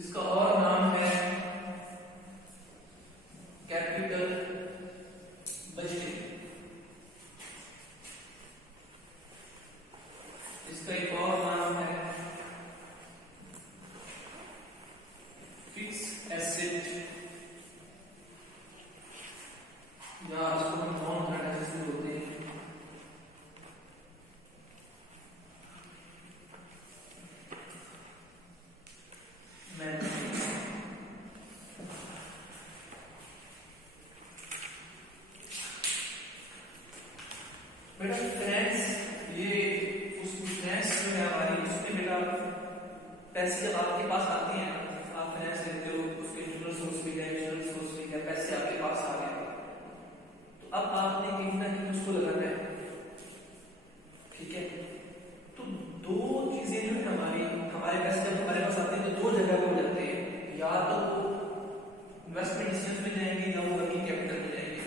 इसका और नाम है कैपिटल बजटिंग। इसका एक और नाम है फिक्स एसेट, या इसको हम नॉन करंट एसेट बोलते हैं। बेटा फाइनेंस, ये उस फाइनेंस जो है हमारी, उसमें बेटा पैसे जब आपके पास आते हैं, आप फाइनेंस लेते हो, उसके इंटरनल सोर्स भी है, एक्सटर्नल सोर्स भी है, पैसे आपके पास आ गए, तो अब आपने कहीं ना कहीं उसको लगाना है। ठीक है, तो दो चीजें जो है हमारे पैसे जब हमारे पास आते हैं तो दो जगह पे हो जाते हैं, या तो इन्वेस्टमेंट डिसीजन में जाएंगे या वो वर्किंग कैपिटल में जाएंगे।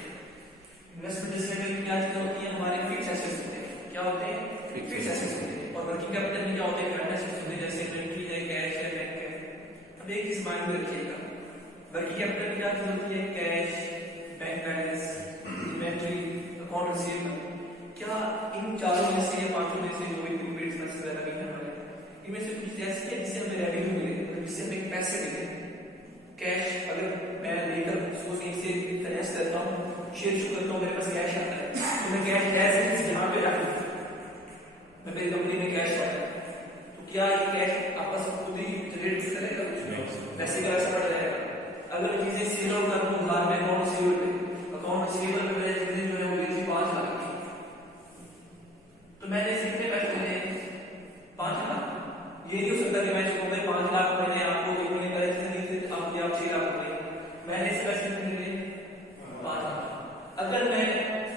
इन्वेस्टमेंट डिसीजन में क्या चीजें होती है, हमारे फिक्स एसेट्स होते हैं। क्या होते हैं? फिक्स एसेट्स होते हैं। और वर्किंग कैपिटल में क्या होते हैं? करंट एसेट्स होते हैं, जैसे इन्वेंटरी है, कैश है, बैंक है। अब एक चीज माइंड में रखिएगा, वर्किंग कैपिटल में क्या चीज होती है? Cash, bank balance, inventory, account receivable. क्या इन चारों में से या पांचों में से जो भी पेड एक्सपेंस वगैरह भी है, इनमें से कुछ ऐसी है जिससे हमें रेवेन्यू मिले, जिससे हमें पैसे मिले। कैश अगर मैं लेकर उसको सही से फाइनेंस करता हूँ, शेयर शुरू करता हूँ, मेरे पास कैश आता है, तो मैं कैश ऐसे यहाँ पे रख दूँ, मैं मेरी कंपनी में कैश आता है, तो क्या ये कैश आपस में खुद ही जनरेट करेगा? पैसे का वैसे बढ़ जाएगा। अगर चीजें सेल आउट कर दूँ उधार में, अकाउंट रिसीवेबल में मेरे चीजें जो है वो मेरी 5 लाख की, तो मैंने कितने पैसे मिले? 5 लाख। ये नहीं हो सकता कि मैं चुकूँ 5 लाख मैंने आपको कितने पैसे नहीं थे, आपके आप 6 लाख मिले, मैंने इस पैसे मिले 5 लाख। अगर मैं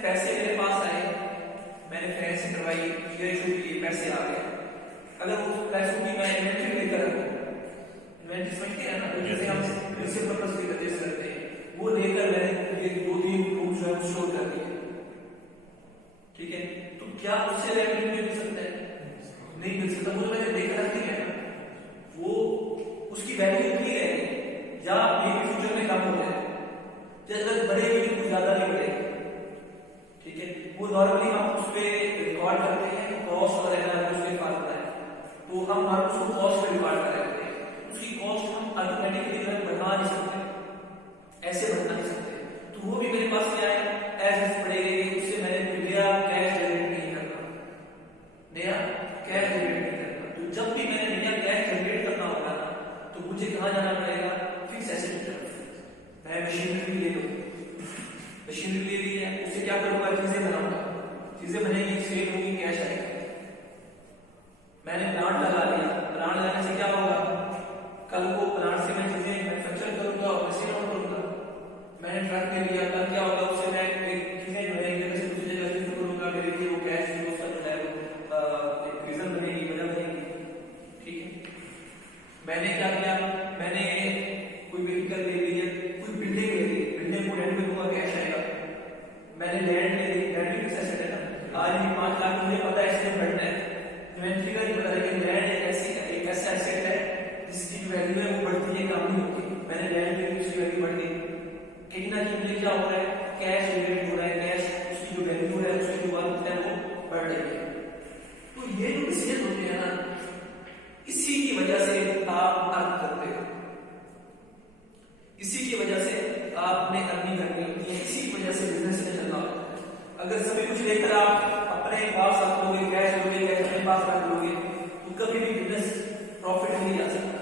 पैसे मेरे पास आए, मैंने फाइनेंस करवाई, शेयर इशू किए, पैसे आ गए, अगर उस पैसों की मैं इन्वेंटरी लेकर रखूं, इन्वेंटरी समझते हैं ना, जैसे हम रिसीव पर्पस की परचेज करते हैं, वो लेकर मैंने ये 2-3 रूम जो है स्टोर कर दिए। ठीक है, तो क्या उससे रेवेन्यू मिल सकता है? नहीं मिल सकता। वो मैंने लेकर रख दिया है, वो उसकी वैल्यू की है, या मेरे फ्यूचर में कम हो जाए, जब बढ़ेगी कुछ ज्यादा नहीं बढ़ेगी। ठीक है, वो नॉर्मली हम उस पे रिकॉर्ड करते हैं, कॉस्ट और उसके फार्मूला है, तो हम उसको कॉस्ट पे रिकॉर्ड कर रहे हैं, उसकी कॉस्ट हम ऑटोमेटिकली बढ़ा नहीं सकते, ऐसे बढ़ा नहीं सकते, तो वो भी मेरे पास क्या है, एज बढ़ेगी, उससे मैंने नया कैश जनरेट नहीं करना, नया कैश जनरेट नहीं करना। तो जब भी मैंने नया कैश जनरेट करना होगा ना, तो मुझे कहाँ जाना पड़ेगा? फिक्स एसेट की तरफ। मैं मशीनरी ले लूँ, मशीनरी ले ली है, उससे क्या करूंगा? चीजें बनाऊंगा, चीजें बनेगी, सेल होगी, कैश आएगा। मैंने प्लांट लगा लिया, प्लांट लगाने से क्या होगा? कल को प्लांट से मैं चीजें मैन्युफैक्चर करूंगा और मशीन आउट करूंगा। मैंने ट्रक ले लिया, कल क्या होगा? उससे मैं चीजें जो है एक जगह से दूसरी जगह शिफ्ट करूंगा, मेरे लिए वो कैश उसका जो है वो रीजन बनेगी, वजह बनेगी। ठीक है, मैंने क्या किया? मैंने कोई व्हीकल ले लिया, कोई बिल्डिंग ले ली, बिल्डिंग को रेंट में दूंगा, कैश आएगा। मैंने लैंड ले ली, लैंड भी फिक्स एसेट है ना, आज भी 5 लाख मुझे पता है इसमें बढ़ना है, इन्वेंटरी का नहीं पता, लेकिन लैंड एक ऐसा एसेट है जिसकी जो वैल्यू है वो बढ़ती है, कम नहीं होती। मैंने लैंड ले ली, उसकी वैल्यू बढ़ गई, कहीं ना कहीं मुझे क्या हो रहा है? कैश जनरेट हो रहा है, कैश उसकी जो वैल्यू है, उसकी जो बात है वो बढ़ रही है। तो ये जो डिसीजन होते हैं ना, इसी की वजह से आप अर्न करते हो, इसी की वजह से आपने अर्निंग करनी होती है, इसी की वजह से बिजनेस में चलना होता है। अगर सभी कुछ लेकर आप अपने पास रख लोगे, कैश लोगे, कैश अपने पास रख लोगे, तो कभी भी बिजनेस प्रॉफिट नहीं जा सकता,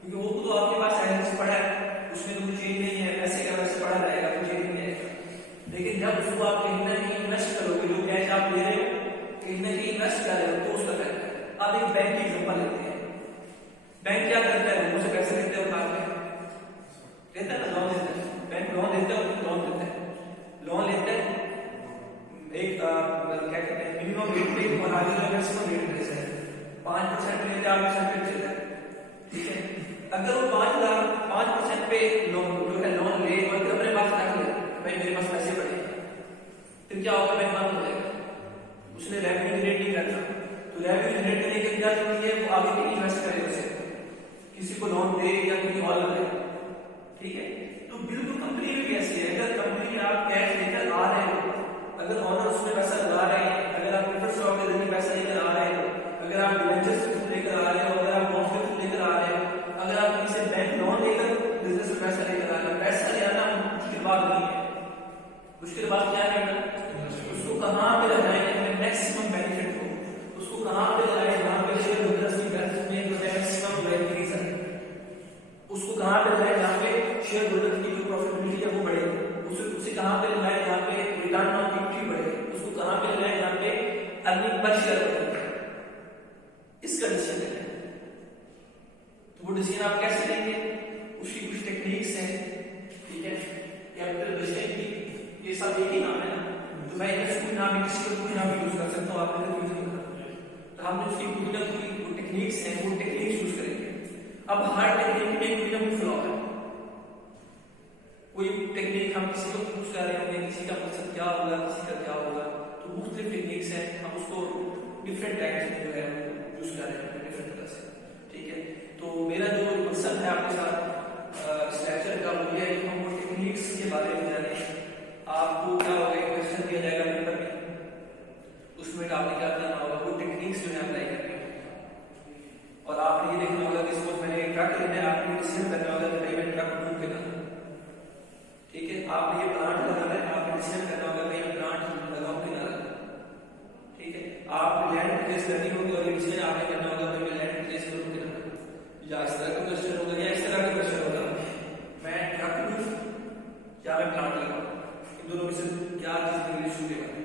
क्योंकि वो तो आपके पास एसेट्स पड़ा है, उसमें तो कुछ चीज नहीं है, पैसे का वैसे पड़ा रहेगा, कुछ चीज नहीं है। लेकिन जब उसको आप कहीं ना कहीं इन्वेस्ट करोगे, जो कैश आप ले रहे हो कहीं ना कहीं इन्वेस्ट कर रहे हो, तो उसका करता है। आप एक बैंक की एग्जांपल लेते हैं, बैंक क्या करता है? लोगों से पैसे लेते हैं, उधार में देता है ना, लोन देता है, बैंक लोन देता है, लोन देता है, लोन लेता है एक क्या कहते हैं मिनिमम रेट पे, और आगे जो मैक्सिमम रेट पे है 5% लेते हैं, 8% पे देता है। ठीक है, अगर वो 5% पे लोन जो है लोन ले और अपने पास रख ले, भाई मेरे पास पैसे पड़े, फिर क्या होगा? बैंक बंद हो जाएगा, उसने रेवेन्यू जनरेट नहीं करना, तो रेवेन्यू जनरेट करने के क्या जरूरी है? वो आगे भी इन्वेस्ट करे, उसे किसी को लोन दे या भी ऐसी है, अगर कंपनी में आप कैश लेकर आ रहे हो, अगर ऑनर उसमें पैसा लगा रहे हैं, अगर आप प्रेफर्ड स्टॉक के जरिए पैसा लेकर आ रहे हो, अगर आप डिबेंचर्स के थ्रू लेकर आ रहे हो, अगर आप बॉन्ड्स के थ्रू लेकर आ रहे हो, अगर आप कहीं से बैंक लोन लेकर बिजनेस में पैसा लेकर आ रहे हो, पैसा ले आना मुश्किल बात नहीं है। मुश्किल बात क्या है बेटा, उसको कहाँ पे लगाएं हमें मैक्सिमम बेनिफिट हो, उसको कहाँ पे लगाएं जहाँ पे शेयर होल्डर्स की वैल्यू में मैक्सिमम वैल्यू है, उसको कहाँ पे लगाएं जहाँ पे शेयर होल्डर्स की जो प्रॉफिटेबिलिटी है वो बढ़े, उसे कहाँ पे लगाएं जहाँ पे रिटर्न ऑन इक्विटी बढ़े, उसको कहाँ पे लगाएं जहाँ पे अर्निंग पर शेयर बढ़े, इसका डिसीजन है। तो वो डिसीजन आप कैसे लेंगे, उसकी कुछ टेक्निक्स हैं, ठीक है, कैपिटल बजटिंग की, ये सब एक ही नाम है ना, तो मैं इसको नाम कोई नाम भी यूज कर सकता हूँ, आपने तो यूज नहीं करना, तो हमने उसकी कोई ना कोई टेक्निक्स हैं, वो टेक्निक्स यूज करेंगे। अब हर टेक्निक में कोई ना कोई फ्लॉ है, कोई टेक्निक हम किसी को पूछ कर रहे होंगे, किसी का मकसद क्या होगा, किसी का क्या होगा, तो मुख्तलिफ टेक्निक्स हैं, हम उसको डिफरेंट टाइप्स में जो है यूज कर रहे हैं डिफरेंट तरह से, ठीक है। तो मेरा जो मकसद है आपके साथ इस लेक्चर का वो है कि हम वो टेक्निक्स के बारे में जाने। आपको क्या होगा, क्वेश्चन दिया जाएगा पेपर में, उसमें आपने क्या करना होगा, वो टेक्निक्स जो है अप्लाई करनी है, और आपने ये देखना होगा कि सपोज मैंने ट्रक लेना है, आपने डिसीजन करना होगा कि भाई मैं ट्रक ढूंढ के लाऊं, ठीक है। आपने ये प्लांट लगाना है, आपने डिसीजन करना होगा कि मैं प्लांट लगाऊं कि ना लगाऊं, ठीक है। आपने लैंड परचेज करनी होगी और ये डिसीजन आपने करना होगा कि मैं लैंड परचेज करूं कि ना करूं, या इस तरह का क्वेश्चन होगा या इस तरह का क्वेश्चन होगा, मैं ट्रक लूं या मैं प्लांट लगाऊं, इन दोनों में से क्या चीज मेरे लिए सूटेबल है,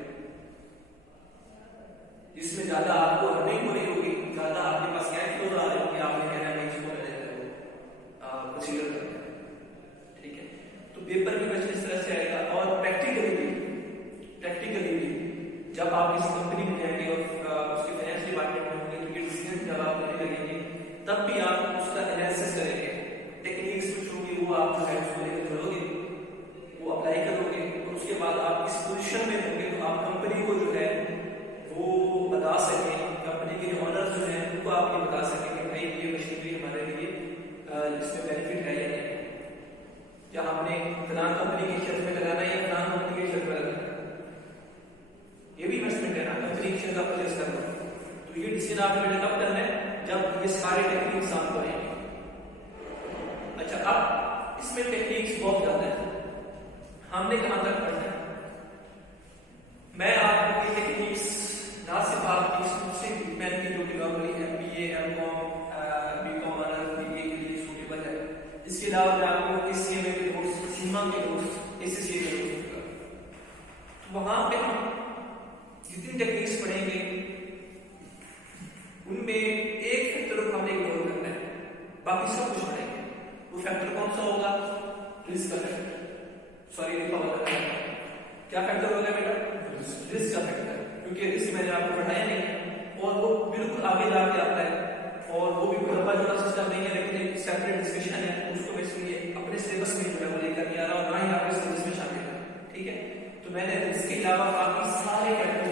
जिसमें ज्यादा आपको अर्निंग हो रही होगी, ज्यादा आपके पास कैश फ्लो आ रहे होंगे, आपने कहना है इसको कंसीडर करना है, ठीक है। तो पेपर में क्वेश्चन इस तरह से आएगा, और प्रैक्टिकली भी जब आप किसी कंपनी में जाएंगे और उसके फाइनेंस डिपार्टमेंट में होंगे, तो ये डिसीजन जब आप लेने लगेंगे तब भी आप उसका एनालिसिस करेंगे, टेक्निक्स कुछ होंगी वो आप जो है उसको लेकर चलोगे, वो अप्लाई करोगे, और उसके बाद आप इस पोजीशन में होंगे तो आप कंपनी को जो है वो बता सकें, कंपनी के ऑनर जो है उनको आप ये बता सकें कि भाई ये मशीनरी हमारे लिए इसमें बेनिफिट है या नहीं, या हमने फलान कंपनी के शेयर में लगाना है या फलान कंपनी के शेयर में लगाना है, ये भी इन्वेस्टमेंट है ना, कंपनी के शेयर का परचेज करना। तो ये डिसीजन आपने बेटा कब करना है, जब ये सारे टेक्निक्स आपको आएंगे। अच्छा, अब इसमें टेक्निक्स बहुत ज्यादा है, हमने कहां तक पढ़ना है, मैं आपको ये टेक्निक्स ना सिर्फ आपकी स्कूल मैन की जो कि normally MBA M.Com B.Com honours BBA के लिए सूटेबल है, इसके अलावा मैं आपको CMA के कोर्स, सीमा के कोर्स, SCCA के कोर्स दूंगा, तो वहां पे हम जितनी टेक्निक्स पढ़ेंगे उनमें एक फैक्टर को हमने इग्नोर करना है, बाकी सब कुछ पढ़ेंगे। वो फैक्टर कौन सा होगा, रिस्क का फैक्टर, सॉरी लिखा होगा क्या फैक्टर होगा बेटा, रिस्क का फैक्टर, क्योंकि रिस्क मैंने आपको पढ़ाया नहीं है और वो बिल्कुल आगे जाके आता है, और वो भी लंबा जोड़ा सिस्टम नहीं है, लेकिन एक सेपरेट डिस्कशन है, उसको मैं इसलिए अपने सिलेबस में जो है वो लेकर नहीं आ रहा और ना ही आपके सिलेबस में शामिल है, ठीक है। तो मैंने इसके अलावा बाकी सारे फैक्टर